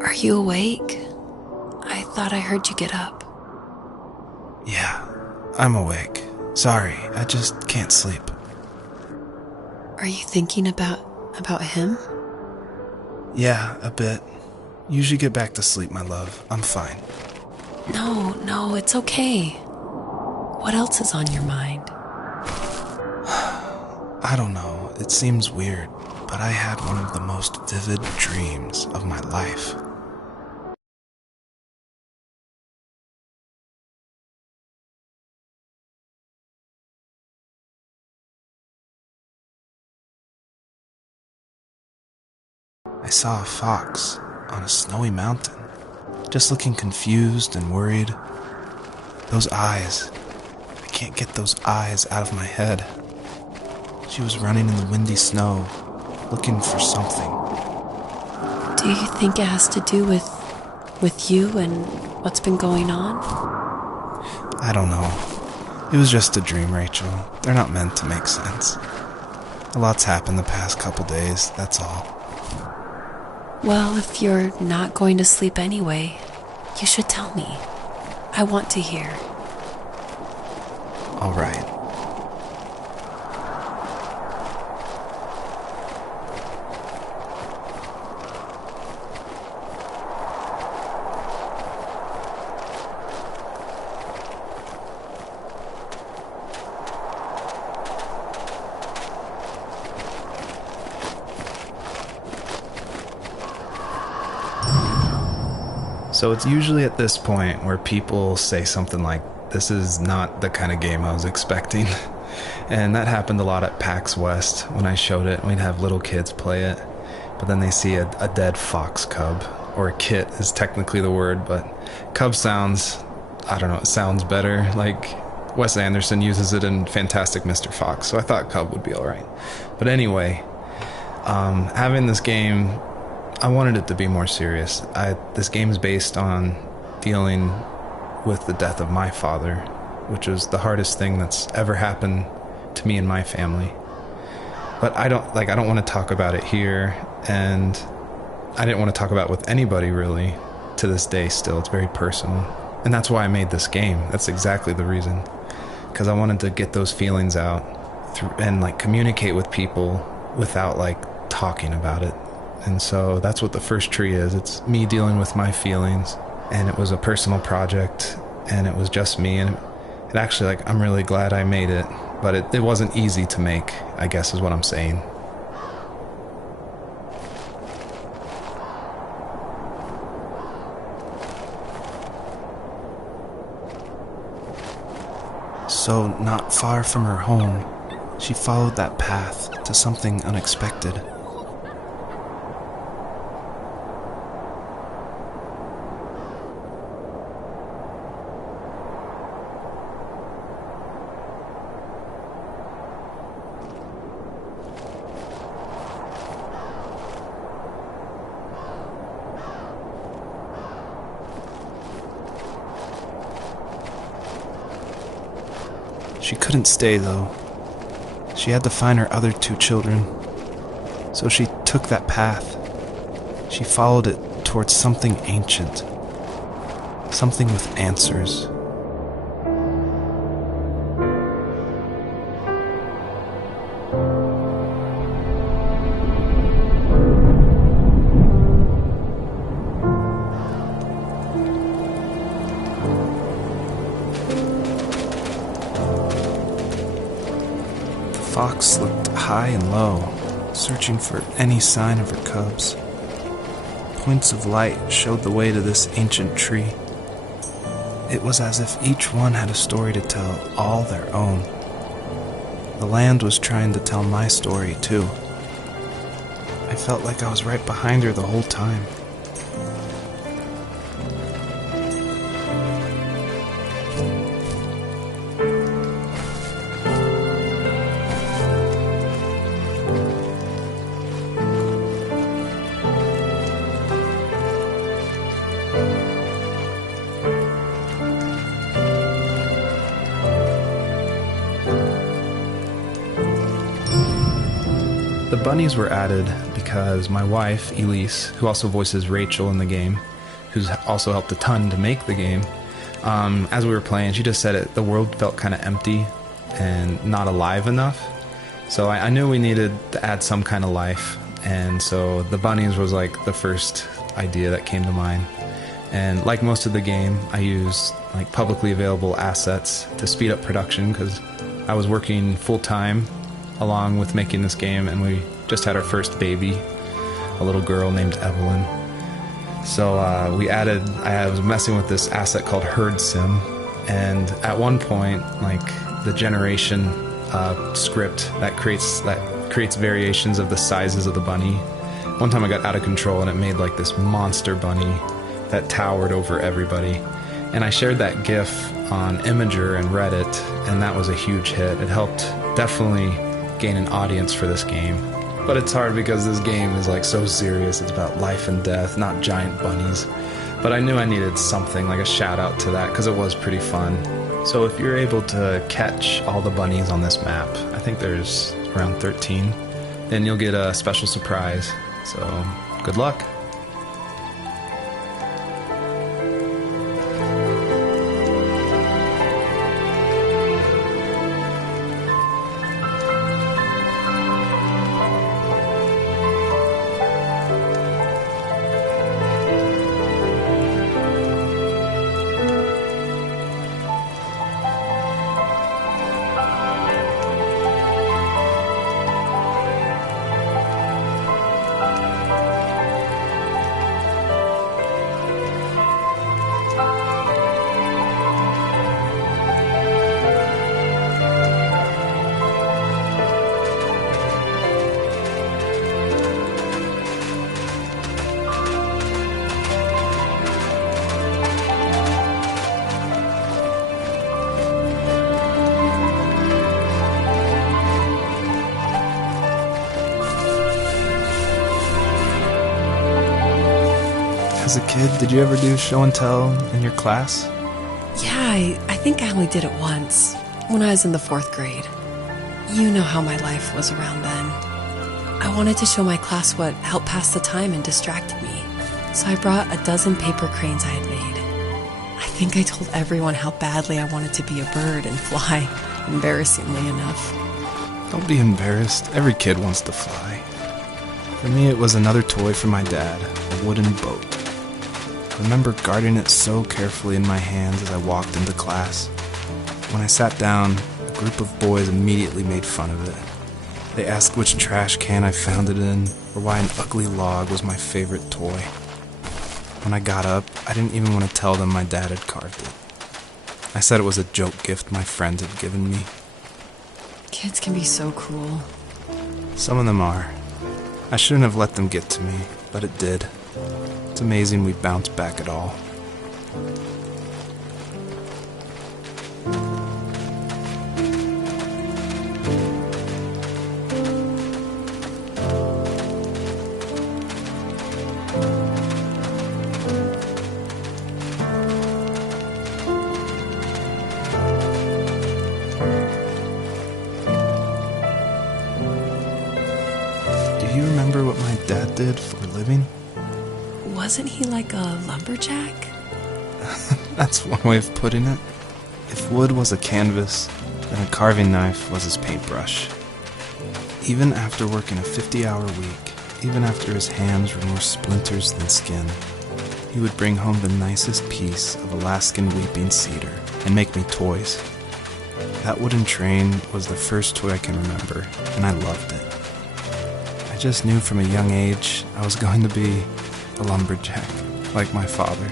Are you awake? I thought I heard you get up. Yeah, I'm awake. Sorry, I just can't sleep. Are you thinking about him? Yeah, a bit. Usually get back to sleep, my love. I'm fine. No, it's okay. What else is on your mind? I don't know, it seems weird, but I had one of the most vivid dreams of my life. I saw a fox on a snowy mountain, just looking confused and worried. Those eyes, I can't get those eyes out of my head. She was running in the windy snow, looking for something. Do you think it has to do with you and what's been going on? I don't know. It was just a dream, Rachel. They're not meant to make sense. A lot's happened the past couple days, that's all. Well, if you're not going to sleep anyway, you should tell me. I want to hear. All right. So it's usually at this point where people say something like, "This is not the kind of game I was expecting." And that happened a lot at PAX West when I showed it. We'd have little kids play it, but then they see a dead fox cub, or a kit is technically the word, but cub sounds, I don't know, it sounds better. Like Wes Anderson uses it in Fantastic Mr. Fox, so I thought cub would be alright. But anyway, having this game, I wanted it to be more serious. This game is based on dealing with the death of my father, which was the hardest thing that's ever happened to me and my family. But I don't want to talk about it here, and I didn't want to talk about it with anybody really to this day still. It's very personal. And that's why I made this game. That's exactly the reason. Because I wanted to get those feelings out and communicate with people without talking about it. And so that's what the first tree is. It's me dealing with my feelings, and it was a personal project, and it was just me, and it actually, I'm really glad I made it, but it wasn't easy to make, I guess is what I'm saying. So, not far from her home, she followed that path to something unexpected. She couldn't stay, though. She had to find her other 2 children. So she took that path. She followed it towards something ancient. Something with answers. The fox looked high and low, searching for any sign of her cubs. Points of light showed the way to this ancient tree. It was as if each one had a story to tell, all their own. The land was trying to tell my story, too. I felt like I was right behind her the whole time. The bunnies were added because my wife, Elise, who also voices Rachel in the game, who's also helped a ton to make the game, as we were playing, she just said the world felt kind of empty and not alive enough. So I knew we needed to add some kind of life, and so the bunnies was like the first idea that came to mind. And like most of the game, I used like publicly available assets to speed up production because I was working full-time along with making this game, and we just had our first baby, a little girl named Evelyn. So I was messing with this asset called Herd Sim, and at one point, like the generation script that creates variations of the sizes of the bunny. One time I got out of control and it made like this monster bunny that towered over everybody. And I shared that GIF on Imager and Reddit, and that was a huge hit. It helped definitely gain an audience for this game. But it's hard because this game is like so serious. It's about life and death, not giant bunnies. But I knew I needed something, like a shout out to that, because it was pretty fun. So if you're able to catch all the bunnies on this map, I think there's around 13, then you'll get a special surprise. So good luck. As a kid, did you ever do show and tell in your class? Yeah, I think I only did it once, when I was in the 4th grade. You know how my life was around then. I wanted to show my class what helped pass the time and distracted me, so I brought a dozen paper cranes I had made. I think I told everyone how badly I wanted to be a bird and fly, embarrassingly enough. Don't be embarrassed. Every kid wants to fly. For me, it was another toy from my dad, a wooden boat. I remember guarding it so carefully in my hands as I walked into class. When I sat down, a group of boys immediately made fun of it. They asked which trash can I found it in, or why an ugly log was my favorite toy. When I got up, I didn't even want to tell them my dad had carved it. I said it was a joke gift my friend had given me. Kids can be so cruel. Some of them are. I shouldn't have let them get to me, but it did. It's amazing we bounced back at all. Do you remember what my dad did for a living? Wasn't he like a lumberjack? That's one way of putting it. If wood was a canvas, then a carving knife was his paintbrush. Even after working a 50-hour week, even after his hands were more splinters than skin, he would bring home the nicest piece of Alaskan weeping cedar and make me toys. That wooden train was the first toy I can remember, and I loved it. I just knew from a young age I was going to be a lumberjack, like my father.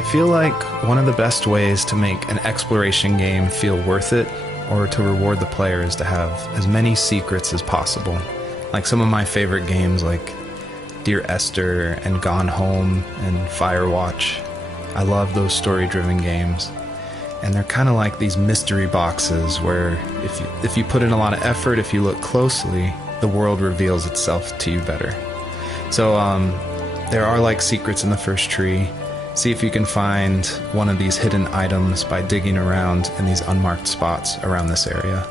I feel like one of the best ways to make an exploration game feel worth it, or to reward the player, is to have as many secrets as possible. Like some of my favorite games like Dear Esther and Gone Home and Firewatch. I love those story-driven games. And they're kind of like these mystery boxes where if you put in a lot of effort, if you look closely, the world reveals itself to you better. So there are like secrets in the first tree. See if you can find one of these hidden items by digging around in these unmarked spots around this area.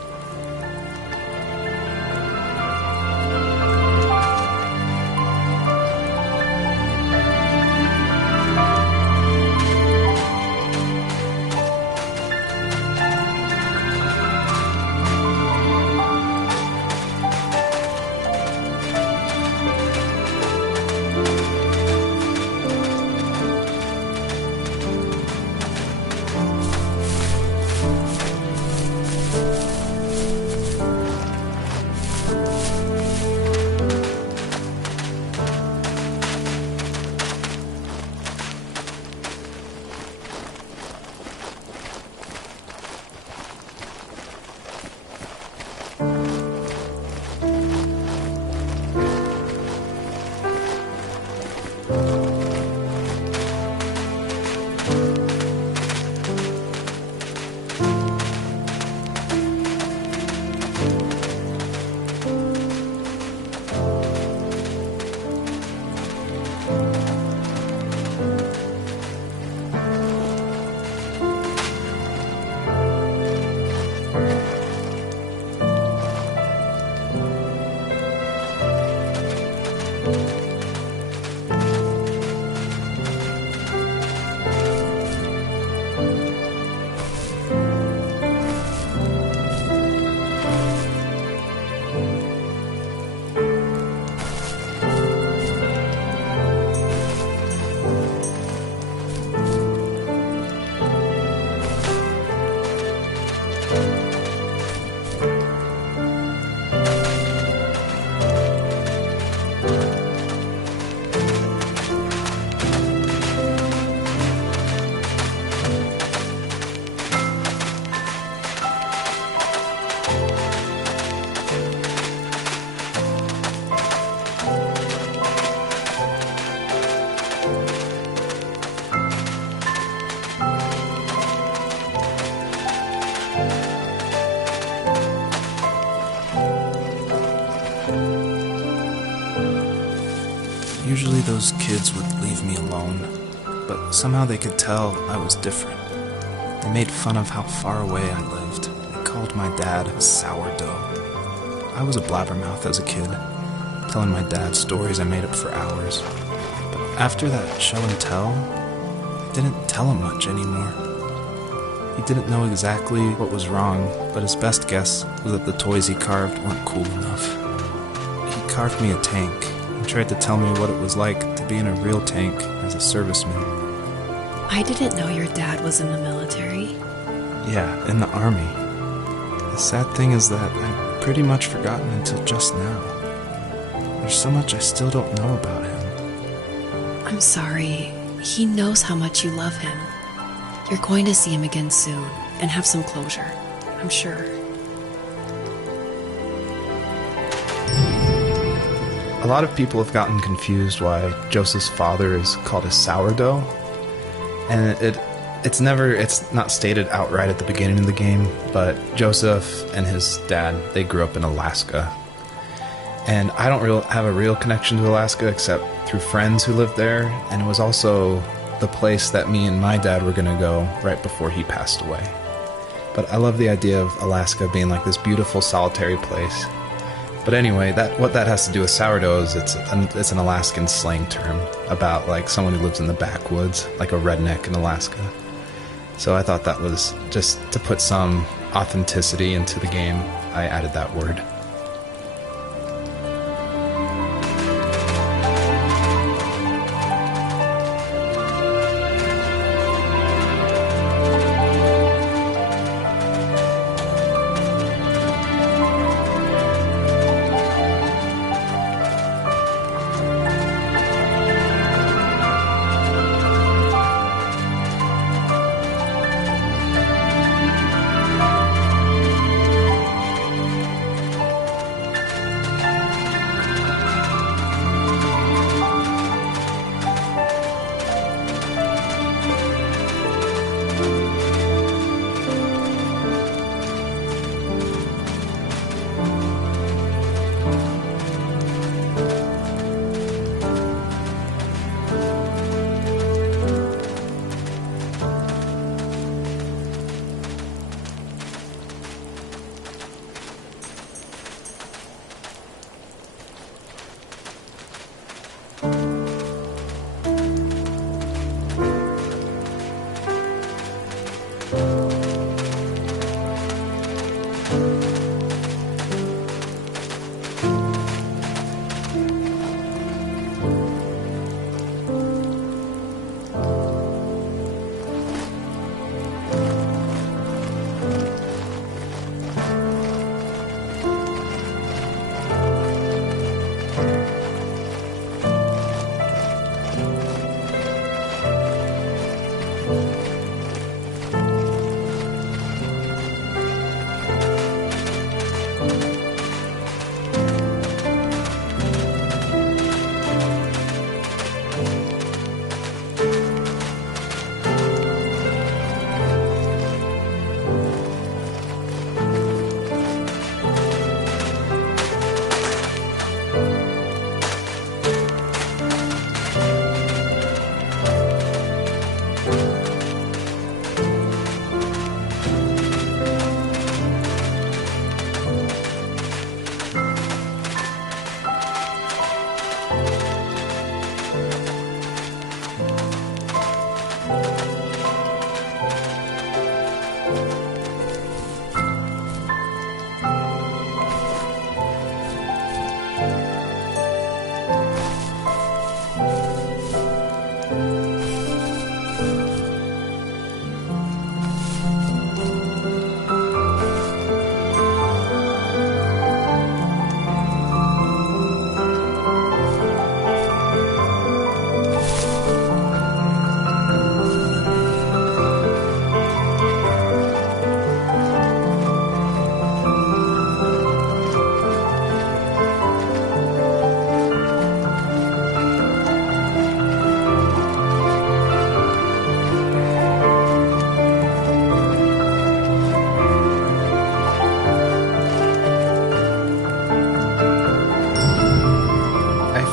Usually those kids would leave me alone, but somehow they could tell I was different. They made fun of how far away I lived. They called my dad a sourdough. I was a blabbermouth as a kid, telling my dad stories I made up for hours. But after that show and tell, I didn't tell him much anymore. He didn't know exactly what was wrong, but his best guess was that the toys he carved weren't cool enough. He carved me a tank and tried to tell me what it was like to be in a real tank as a serviceman. I didn't know your dad was in the military. Yeah, in the army. The sad thing is that I'd pretty much forgotten until just now. There's so much I still don't know about him. I'm sorry. He knows how much you love him. You're going to see him again soon and have some closure, I'm sure. A lot of people have gotten confused why Joseph's father is called a sourdough. And it's not stated outright at the beginning of the game, but Joseph and his dad, they grew up in Alaska. And I don't have a real connection to Alaska except through friends who lived there, and it was also the place that me and my dad were going to go right before he passed away. But I love the idea of Alaska being like this beautiful solitary place. But anyway, what that has to do with sourdough is it's an Alaskan slang term about like someone who lives in the backwoods, like a redneck in Alaska. So I thought that was just to put some authenticity into the game. I added that word.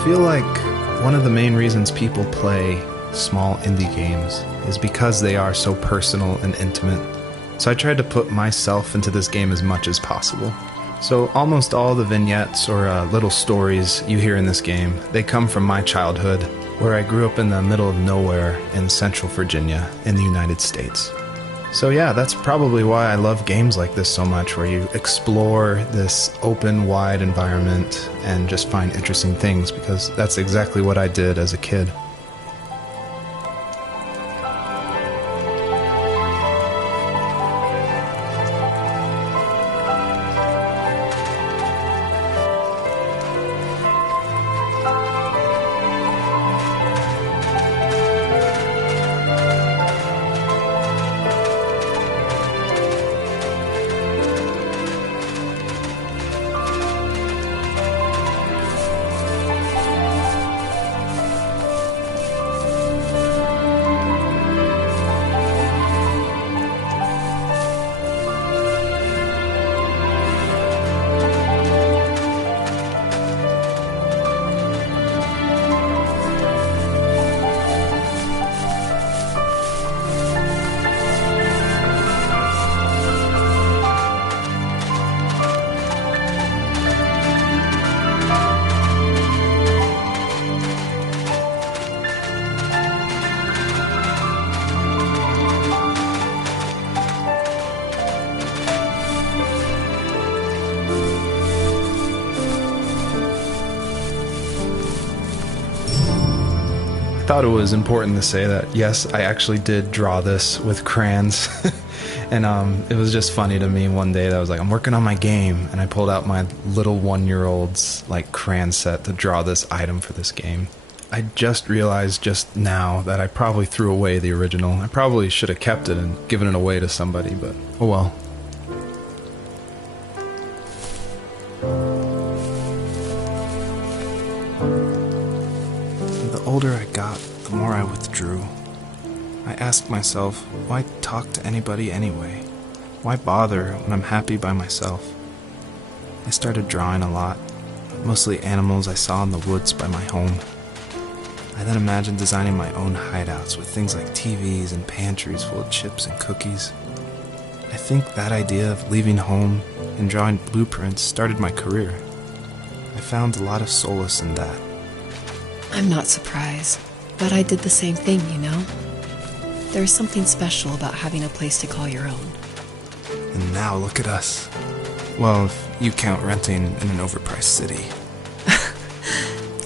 feel like one of the main reasons people play small indie games is because they are so personal and intimate. So I tried to put myself into this game as much as possible. So almost all the vignettes or little stories you hear in this game, they come from my childhood, where I grew up in the middle of nowhere in Central Virginia in the United States. So yeah, that's probably why I love games like this so much, where you explore this open, wide environment and just find interesting things, because that's exactly what I did as a kid. I thought it was important to say that, yes, I actually did draw this with crayons. And it was just funny to me one day that I was like, I'm working on my game, and I pulled out my little 1-year-old's like crayon set to draw this item for this game. I just realized just now that I probably threw away the original. I probably should have kept it and given it away to somebody, but oh well. The older I got, the more I withdrew. I asked myself, why talk to anybody anyway? Why bother when I'm happy by myself? I started drawing a lot, mostly animals I saw in the woods by my home. I then imagined designing my own hideouts with things like TVs and pantries full of chips and cookies. I think that idea of leaving home and drawing blueprints started my career. I found a lot of solace in that. I'm not surprised, but I did the same thing, you know? There's something special about having a place to call your own. And now look at us. Well, if you count renting in an overpriced city.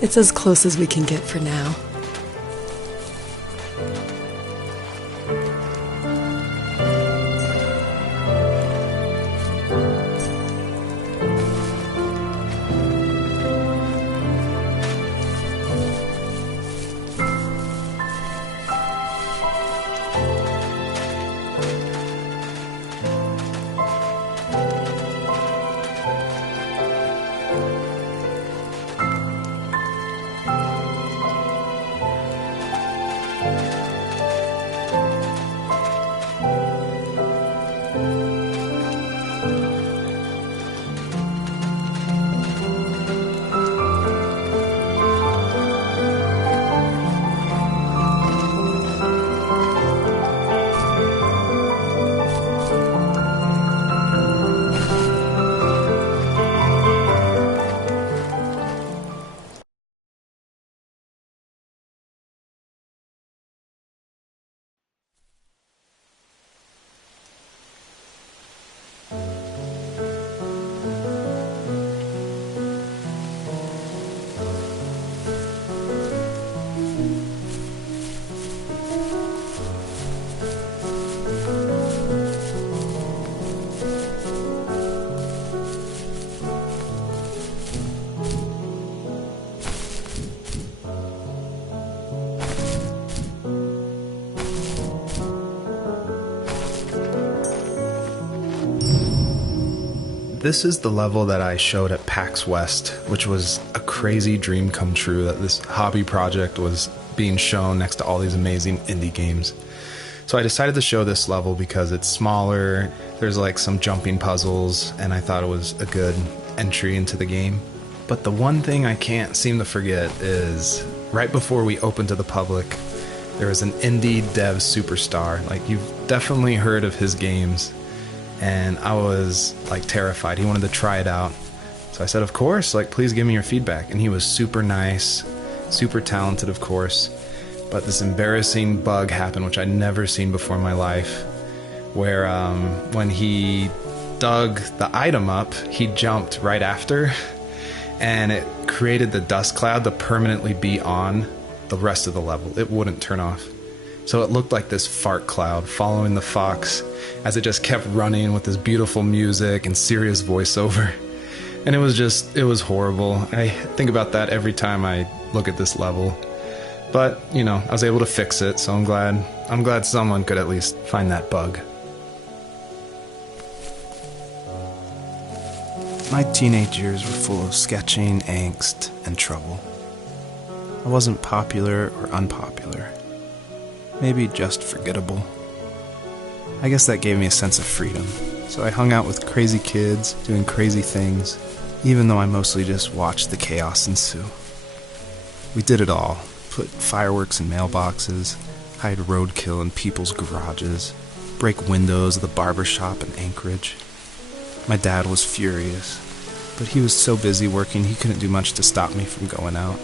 It's as close as we can get for now. This is the level that I showed at PAX West, which was a crazy dream come true, that this hobby project was being shown next to all these amazing indie games. So I decided to show this level because it's smaller, there's like some jumping puzzles, and I thought it was a good entry into the game. But the one thing I can't seem to forget is right before we opened to the public, there was an indie dev superstar. Like, you've definitely heard of his games, and I was like terrified. He wanted to try it out. So I said, of course, like, please give me your feedback. And he was super nice, super talented, of course. But this embarrassing bug happened, which I'd never seen before in my life, where when he dug the item up, he jumped right after, and it created the dust cloud to permanently be on the rest of the level. It wouldn't turn off. So it looked like this fart cloud following the fox as it just kept running with this beautiful music and serious voiceover. And it was horrible. I think about that every time I look at this level. But, you know, I was able to fix it, so I'm glad someone could at least find that bug. My teenage years were full of sketching, angst, and trouble. I wasn't popular or unpopular. Maybe just forgettable. I guess that gave me a sense of freedom, so I hung out with crazy kids, doing crazy things, even though I mostly just watched the chaos ensue. We did it all. Put fireworks in mailboxes, hide roadkill in people's garages, break windows of the barber shop in Anchorage. My dad was furious, but he was so busy working he couldn't do much to stop me from going out.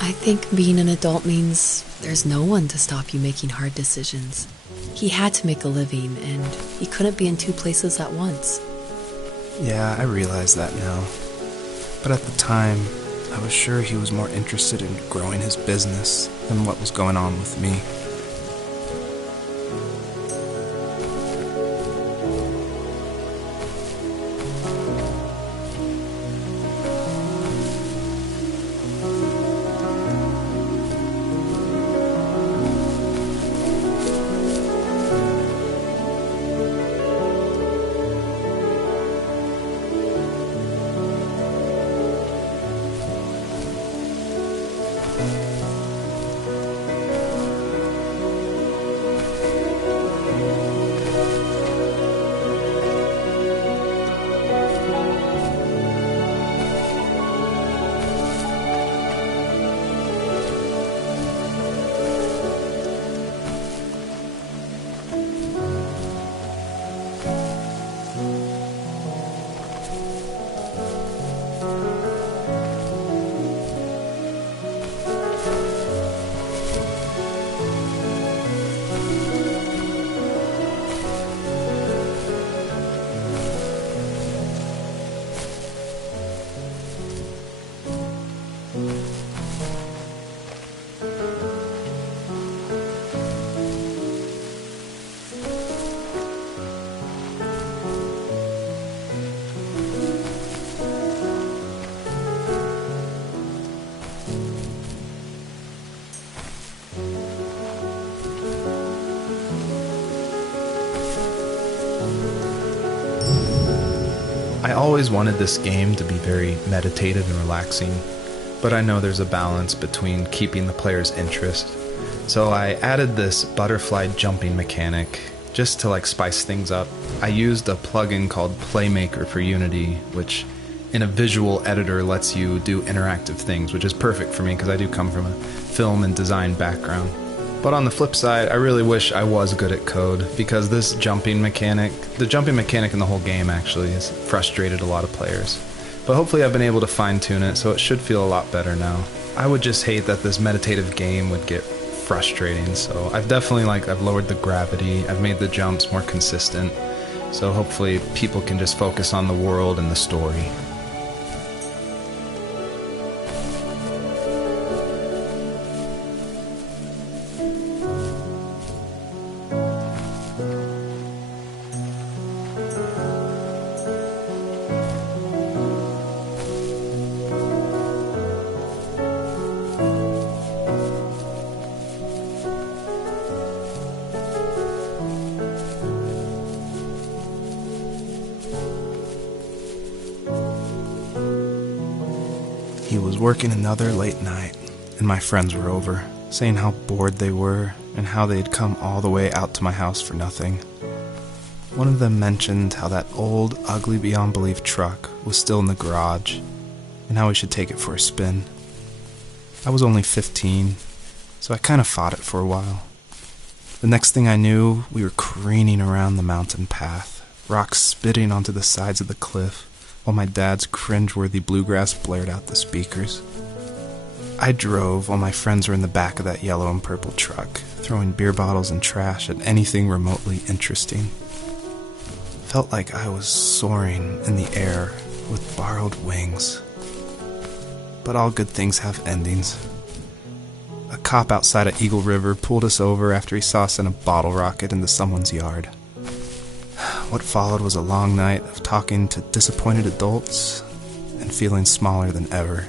I think being an adult means there's no one to stop you making hard decisions. He had to make a living, and he couldn't be in two places at once. Yeah, I realize that now. But at the time, I was sure he was more interested in growing his business than what was going on with me. I always wanted this game to be very meditative and relaxing, but I know there's a balance between keeping the player's interest. So I added this butterfly jumping mechanic just to like spice things up. I used a plugin called Playmaker for Unity, which in a visual editor lets you do interactive things, which is perfect for me because I do come from a film and design background. But on the flip side, I really wish I was good at code, because this jumping mechanic, the jumping mechanic in the whole game actually has frustrated a lot of players. But hopefully I've been able to fine-tune it, so it should feel a lot better now. I would just hate that this meditative game would get frustrating, so I've lowered the gravity, I've made the jumps more consistent, so hopefully people can just focus on the world and the story. He was working another late night, and my friends were over, saying how bored they were and how they had come all the way out to my house for nothing. One of them mentioned how that old, ugly beyond belief truck was still in the garage, and how we should take it for a spin. I was only 15, so I kind of fought it for a while. The next thing I knew, we were careening around the mountain path, rocks spitting onto the sides of the cliff, while my dad's cringeworthy bluegrass blared out the speakers. I drove while my friends were in the back of that yellow and purple truck, throwing beer bottles and trash at anything remotely interesting. Felt like I was soaring in the air with borrowed wings. But all good things have endings. A cop outside of Eagle River pulled us over after he saw us in a bottle rocket into someone's yard. What followed was a long night of talking to disappointed adults and feeling smaller than ever.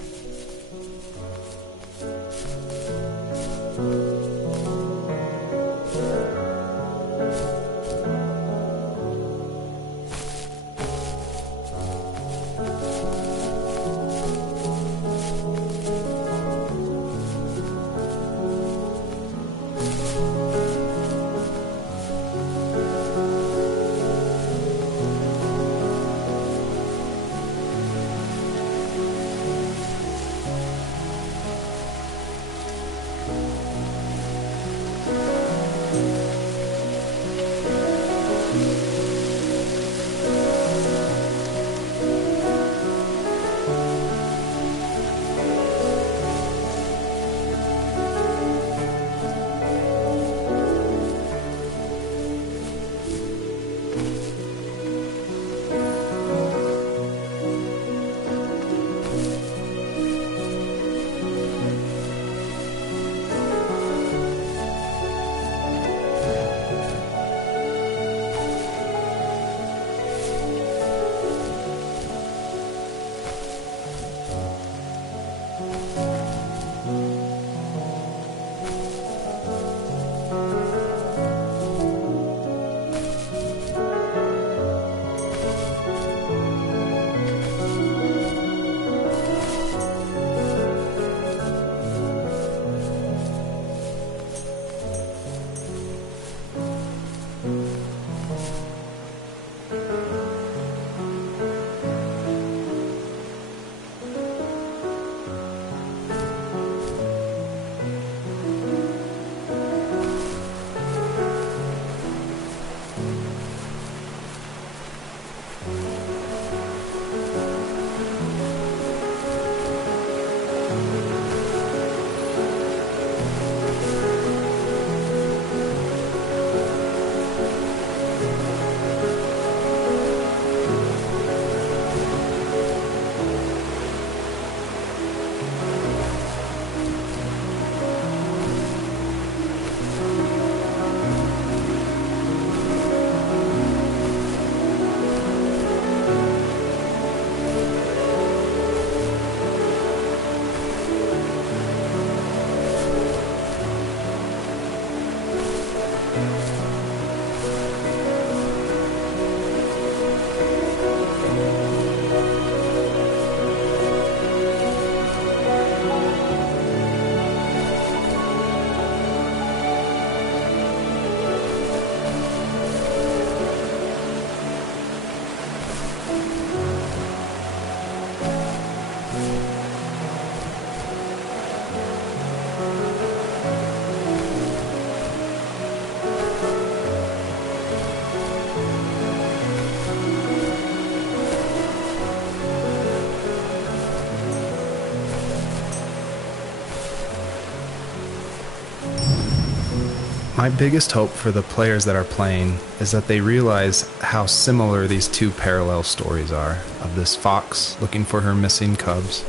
My biggest hope for the players that are playing is that they realize how similar these two parallel stories are, of this fox looking for her missing cubs,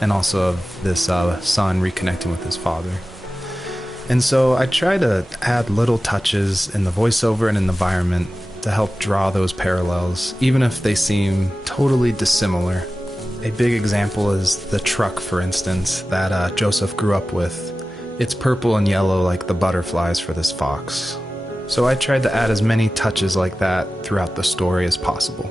and also of this son reconnecting with his father. And so I try to add little touches in the voiceover and in the environment to help draw those parallels, even if they seem totally dissimilar. A big example is the truck, for instance, that Joseph grew up with. It's purple and yellow like the butterflies for this fox. So I tried to add as many touches like that throughout the story as possible.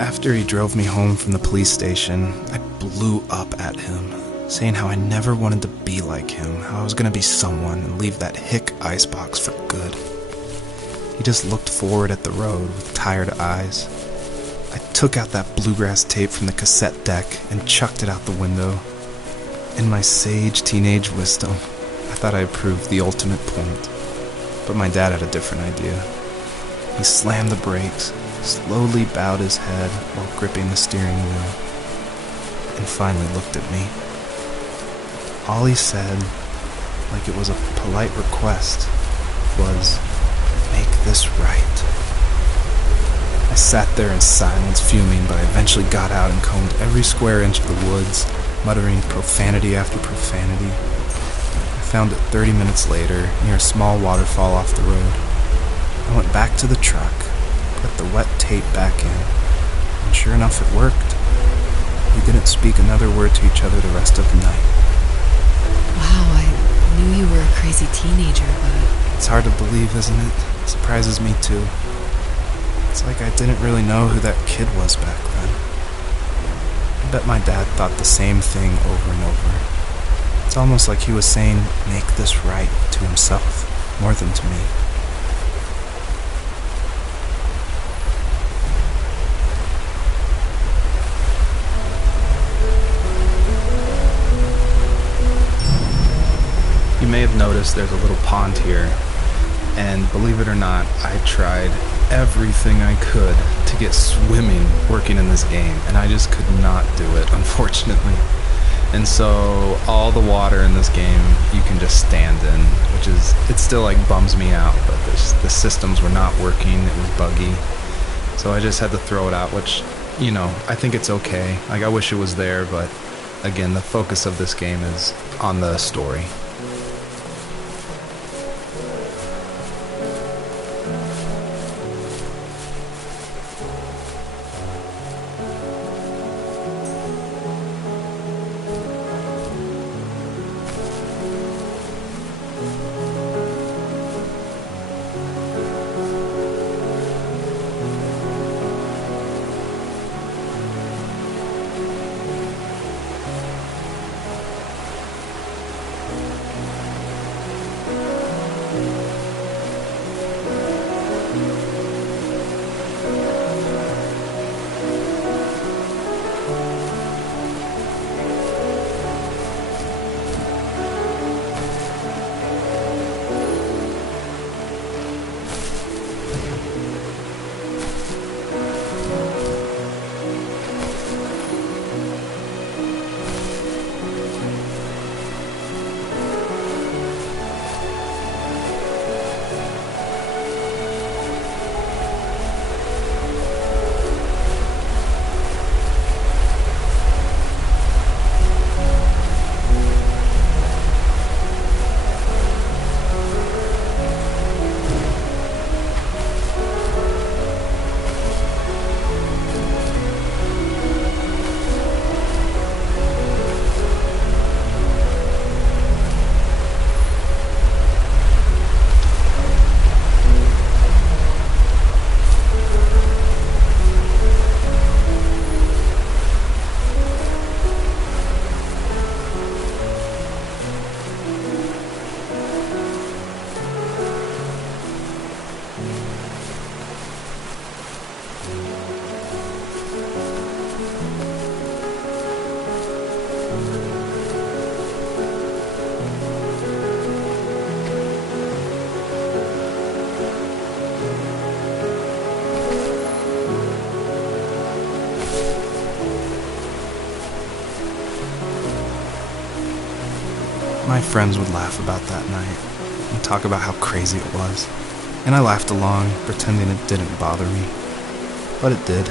After he drove me home from the police station, I blew up at him, saying how I never wanted to be like him, how I was going to be someone and leave that hick icebox for good. He just looked forward at the road with tired eyes. I took out that bluegrass tape from the cassette deck and chucked it out the window. In my sage teenage wisdom, I thought I had proved the ultimate point. But my dad had a different idea. He slammed the brakes, slowly bowed his head while gripping the steering wheel, and finally looked at me. All he said, like it was a polite request, was, "Make this right." I sat there in silence, fuming, but I eventually got out and combed every square inch of the woods, muttering profanity after profanity. I found it 30 minutes later, near a small waterfall off the road. I went back to the truck, put the wet tape back in, and sure enough it worked. We didn't speak another word to each other the rest of the night. Wow, I knew you were a crazy teenager, but... It's hard to believe, isn't it? It surprises me too. It's like I didn't really know who that kid was back then. I bet my dad thought the same thing over and over. It's almost like he was saying, "Make this right," to himself, more than to me. You may have noticed there's a little pond here, and believe it or not, I tried everything I could to get swimming working in this game, and I just could not do it, unfortunately. And so all the water in this game you can just stand in, which is, it still like bums me out, but the systems were not working, it was buggy. So I just had to throw it out, which, you know, I think it's okay. Like, I wish it was there, but again, the focus of this game is on the story. My friends would laugh about that night and talk about how crazy it was, and I laughed along, pretending it didn't bother me. But it did.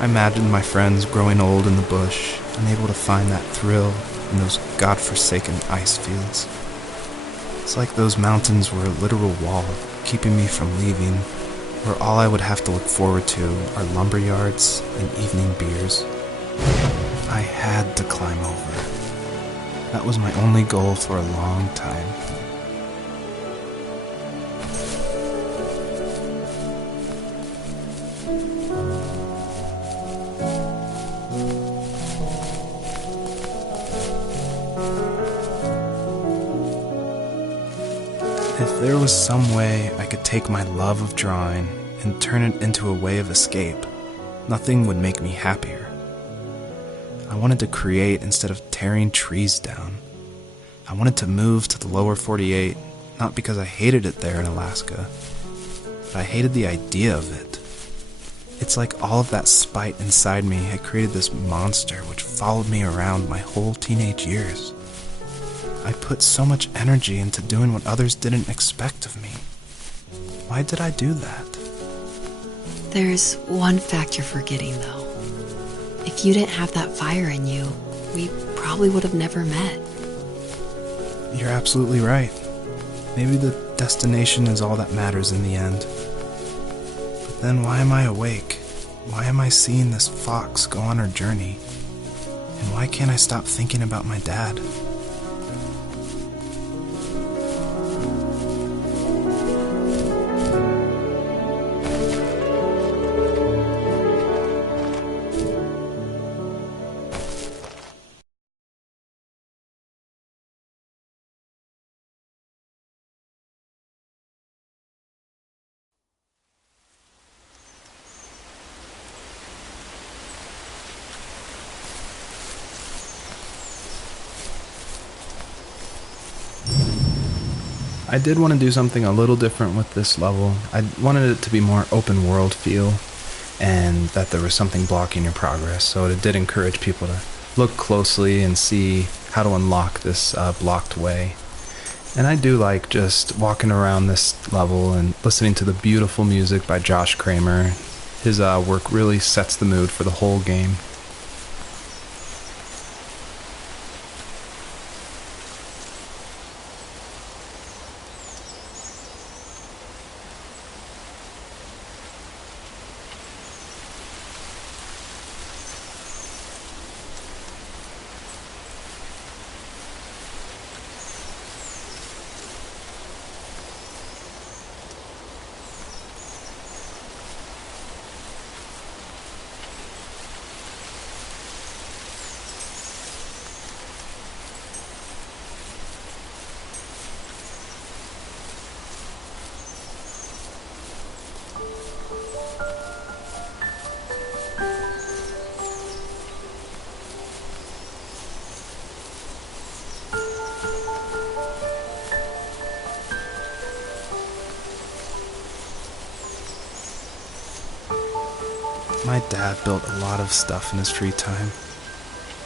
I imagined my friends growing old in the bush and able to find that thrill in those godforsaken ice fields. It's like those mountains were a literal wall keeping me from leaving, where all I would have to look forward to are lumber yards and evening beers. I had to climb over. That was my only goal for a long time. If there was some way I could take my love of drawing and turn it into a way of escape, nothing would make me happier. I wanted to create instead of tearing trees down. I wanted to move to the lower 48, not because I hated it there in Alaska, but I hated the idea of it. It's like all of that spite inside me had created this monster which followed me around my whole teenage years. I put so much energy into doing what others didn't expect of me. Why did I do that? There's one fact you're forgetting, though. If you didn't have that fire in you, we probably would have never met. You're absolutely right. Maybe the destination is all that matters in the end. But then why am I awake? Why am I seeing this fox go on her journey? And why can't I stop thinking about my dad? I did want to do something a little different with this level. I wanted it to be more open world feel, and that there was something blocking your progress, so it did encourage people to look closely and see how to unlock this blocked way. And I do like just walking around this level and listening to the beautiful music by Josh Kramer. His work really sets the mood for the whole game. My dad built a lot of stuff in his free time.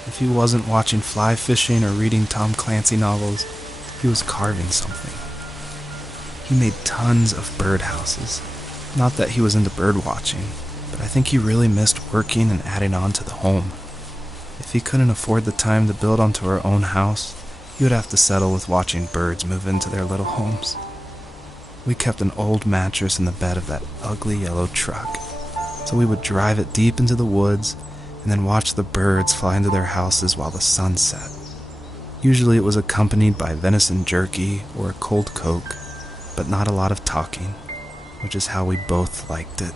If he wasn't watching fly fishing or reading Tom Clancy novels, he was carving something. He made tons of birdhouses. Not that he was into bird watching, but I think he really missed working and adding on to the home. If he couldn't afford the time to build onto our own house, he would have to settle with watching birds move into their little homes. We kept an old mattress in the bed of that ugly yellow truck, so we would drive it deep into the woods and then watch the birds fly into their houses while the sun set. Usually it was accompanied by venison jerky or a cold Coke, but not a lot of talking, which is how we both liked it.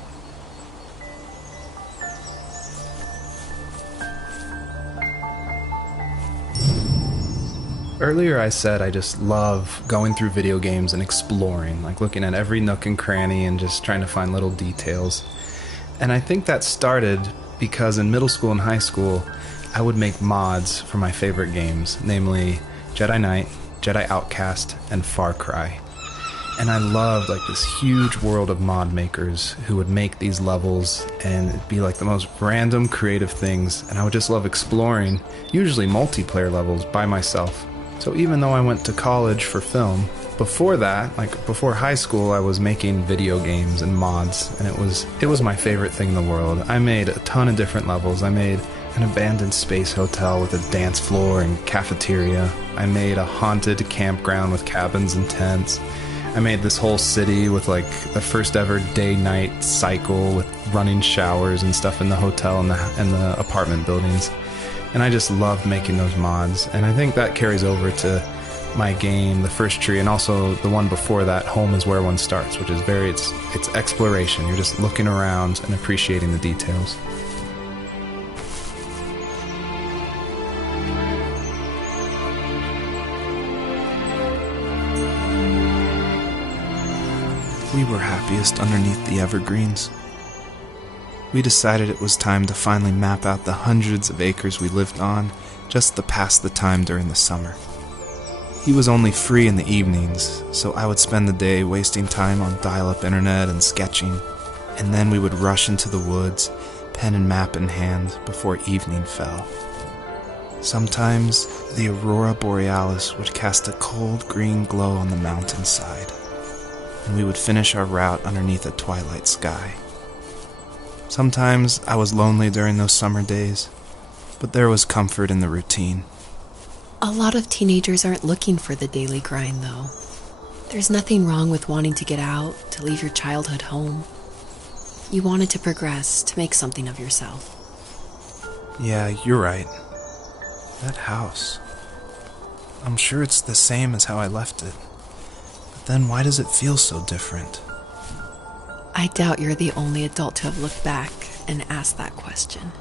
Earlier I said I just love going through video games and exploring, like looking at every nook and cranny and just trying to find little details. And I think that started because in middle school and high school, I would make mods for my favorite games, namely Jedi Knight, Jedi Outcast, and Far Cry. And I loved like this huge world of mod makers who would make these levels, and it'd be like the most random creative things, and I would just love exploring, usually multiplayer levels, by myself. So even though I went to college for film, before that, like before high school, I was making video games and mods, and it was my favorite thing in the world. I made a ton of different levels. I made an abandoned space hotel with a dance floor and cafeteria. I made a haunted campground with cabins and tents. I made this whole city with like the first ever day-night cycle with running showers and stuff in the hotel and the apartment buildings. And I just loved making those mods, and I think that carries over to my game, The First Tree, and also the one before that, Home is Where One Starts, which is it's exploration. You're just looking around and appreciating the details. We were happiest underneath the evergreens. We decided it was time to finally map out the hundreds of acres we lived on just to pass the time during the summer. He was only free in the evenings, so I would spend the day wasting time on dial-up internet and sketching, and then we would rush into the woods, pen and map in hand, before evening fell. Sometimes the aurora borealis would cast a cold green glow on the mountainside, and we would finish our route underneath a twilight sky. Sometimes I was lonely during those summer days, but there was comfort in the routine. A lot of teenagers aren't looking for the daily grind, though. There's nothing wrong with wanting to get out, to leave your childhood home. You wanted to progress, to make something of yourself. Yeah, you're right. That house. I'm sure it's the same as how I left it. But then why does it feel so different? I doubt you're the only adult to have looked back and asked that question.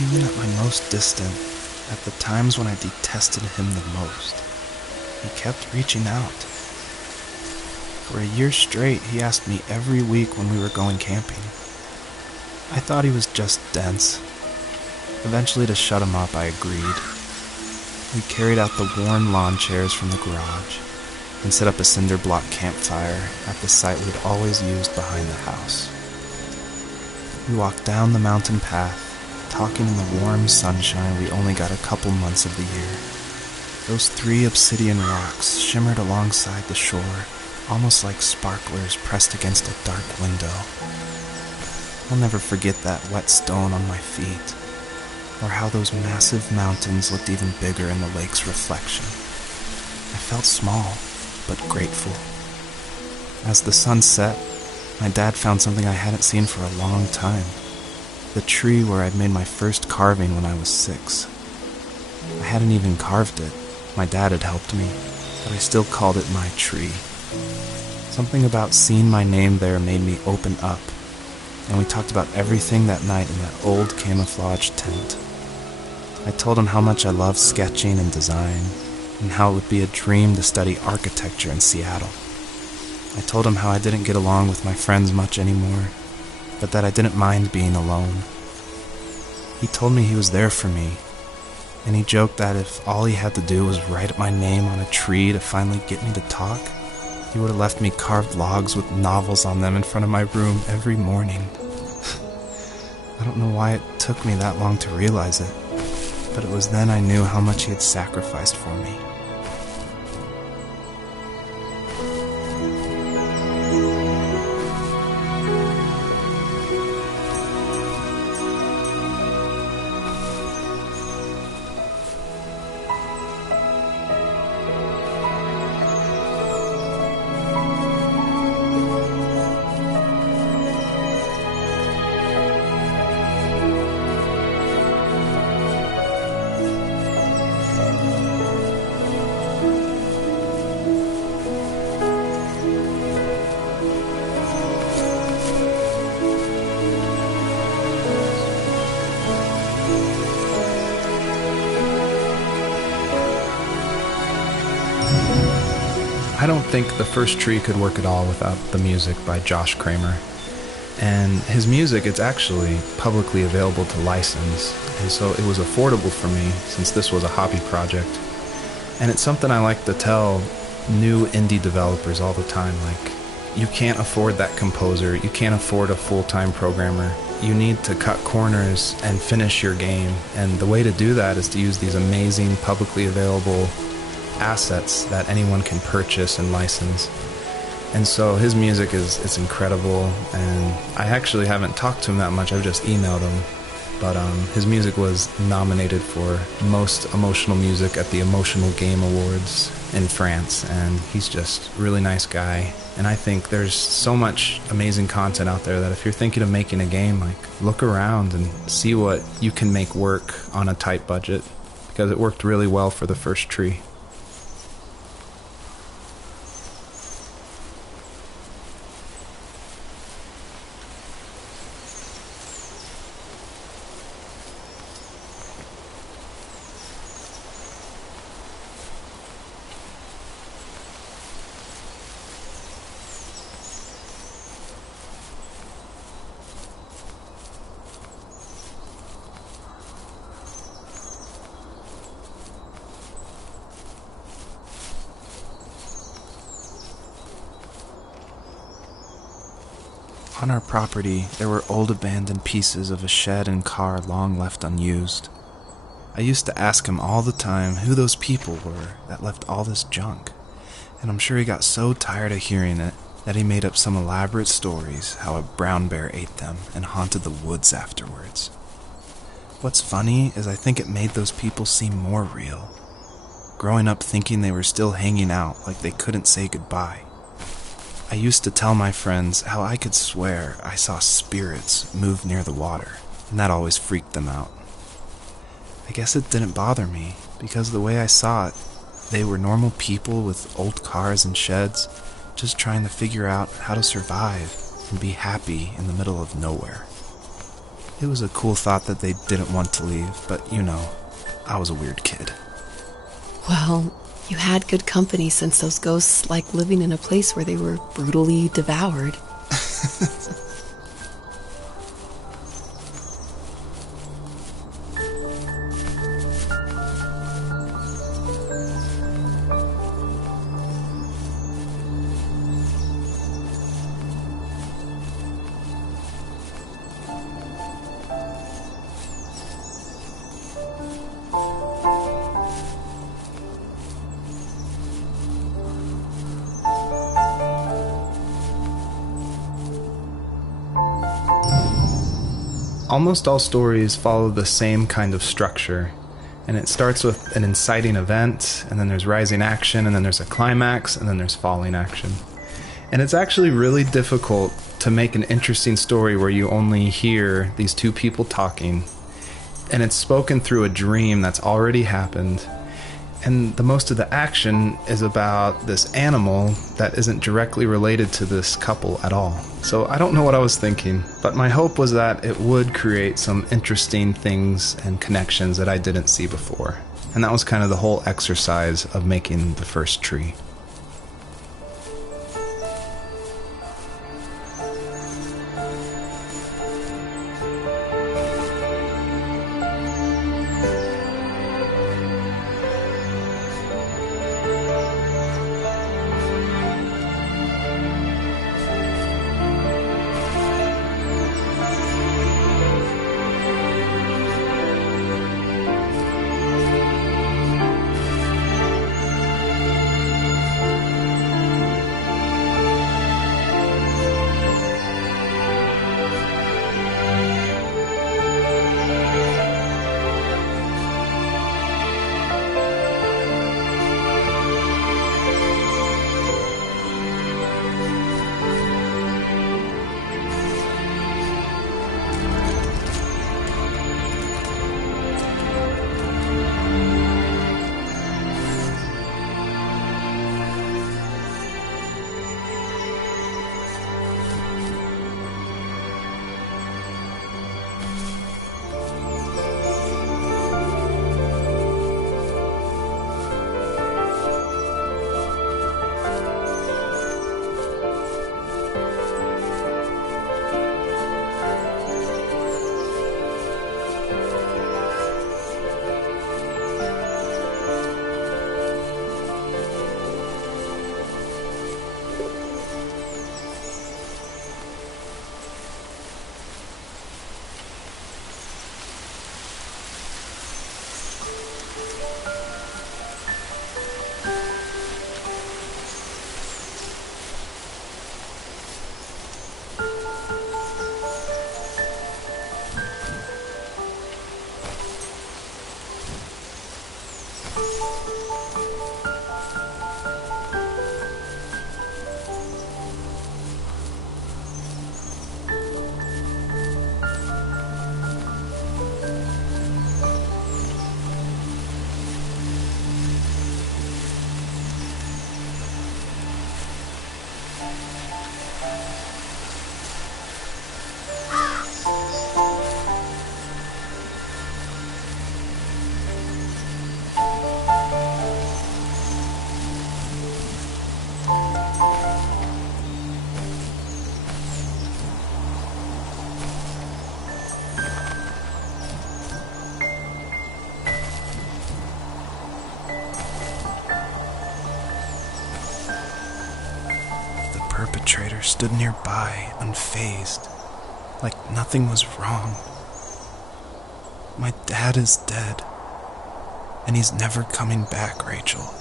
Even at my most distant, at the times when I detested him the most, he kept reaching out. For a year straight, he asked me every week when we were going camping. I thought he was just dense. Eventually, to shut him up, I agreed. We carried out the worn lawn chairs from the garage and set up a cinder block campfire at the site we'd always used behind the house. We walked down the mountain path, talking in the warm sunshine we only got a couple months of the year. Those 3 obsidian rocks shimmered alongside the shore, almost like sparklers pressed against a dark window. I'll never forget that wet stone on my feet, or how those massive mountains looked even bigger in the lake's reflection. I felt small, but grateful. As the sun set, my dad found something I hadn't seen for a long time. The tree where I'd made my first carving when I was 6. I hadn't even carved it. My dad had helped me, but I still called it my tree. Something about seeing my name there made me open up, and we talked about everything that night in that old camouflage tent. I told him how much I love sketching and design, and how it would be a dream to study architecture in Seattle. I told him how I didn't get along with my friends much anymore, but that I didn't mind being alone. He told me he was there for me, and he joked that if all he had to do was write my name on a tree to finally get me to talk, he would have left me carved logs with novels on them in front of my room every morning. I don't know why it took me that long to realize it, but it was then I knew how much he had sacrificed for me. I don't think The First Tree could work at all without the music by Josh Kramer. And his music, it's actually publicly available to license, and so it was affordable for me since this was a hobby project. And it's something I like to tell new indie developers all the time, like, you can't afford that composer, you can't afford a full-time programmer. You need to cut corners and finish your game, and the way to do that is to use these amazing publicly available assets that anyone can purchase and license. And so his music it's incredible, and I actually haven't talked to him that much, I've just emailed him. But his music was nominated for Most Emotional Music at the Emotional Game Awards in France, and he's just a really nice guy. And I think there's so much amazing content out there that if you're thinking of making a game, like, look around and see what you can make work on a tight budget, because it worked really well for The First Tree. On our property, there were old abandoned pieces of a shed and car long left unused. I used to ask him all the time who those people were that left all this junk, and I'm sure he got so tired of hearing it that he made up some elaborate stories how a brown bear ate them and haunted the woods afterwards. What's funny is I think it made those people seem more real, growing up thinking they were still hanging out like they couldn't say goodbye. I used to tell my friends how I could swear I saw spirits move near the water, and that always freaked them out. I guess it didn't bother me, because the way I saw it, they were normal people with old cars and sheds, just trying to figure out how to survive and be happy in the middle of nowhere. It was a cool thought that they didn't want to leave, but you know, I was a weird kid. Well, you had good company since those ghosts like living in a place where they were brutally devoured. Almost all stories follow the same kind of structure, and it starts with an inciting event, and then there's rising action, and then there's a climax, and then there's falling action. And it's actually really difficult to make an interesting story where you only hear these two people talking, and it's spoken through a dream that's already happened, And the most of the action is about this animal that isn't directly related to this couple at all. So I don't know what I was thinking, but my hope was that it would create some interesting things and connections that I didn't see before. And that was kind of the whole exercise of making the first tree. The perpetrator stood nearby, unfazed, like nothing was wrong. My dad is dead, and he's never coming back, Rachel.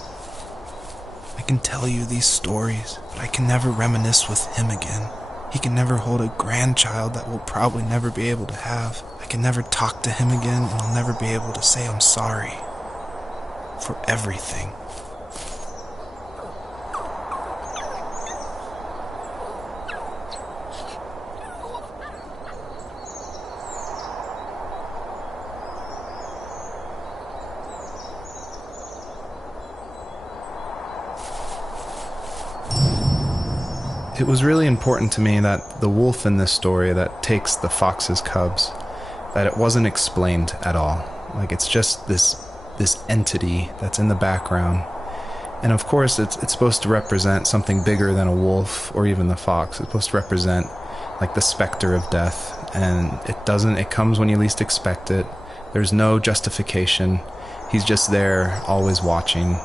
I can tell you these stories, but I can never reminisce with him again. He can never hold a grandchild that we'll probably never be able to have. I can never talk to him again, and I'll never be able to say I'm sorry for everything. It was really important to me that the wolf in this story that takes the fox's cubs, that it wasn't explained at all. Like, it's just this entity that's in the background. And of course, it's supposed to represent something bigger than a wolf or even the fox. It's supposed to represent like the specter of death. And it comes when you least expect it. There's no justification. He's just there, always watching.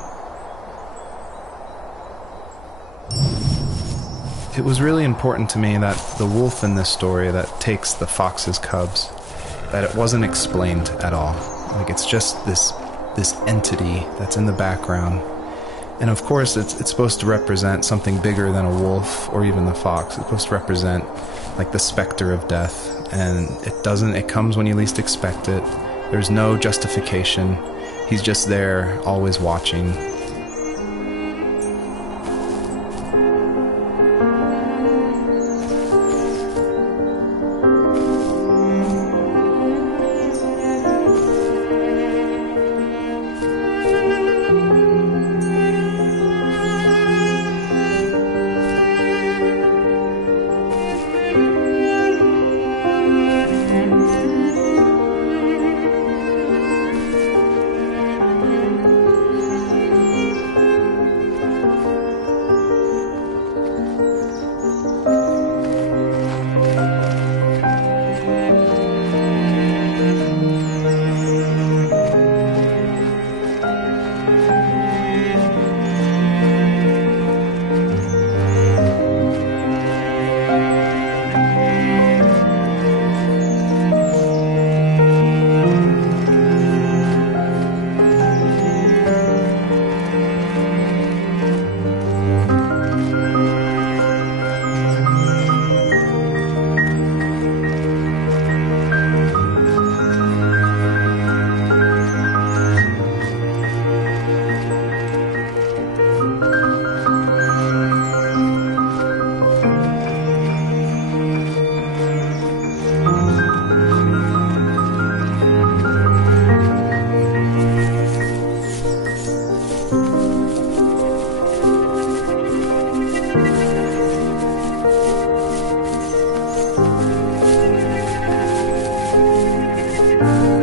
It was really important to me that the wolf in this story that takes the fox's cubs, that it wasn't explained at all. Like, it's just this entity that's in the background. And of course, it's supposed to represent something bigger than a wolf or even the fox. It's supposed to represent like the specter of death. And it comes when you least expect it. There's no justification. He's just there, always watching. you.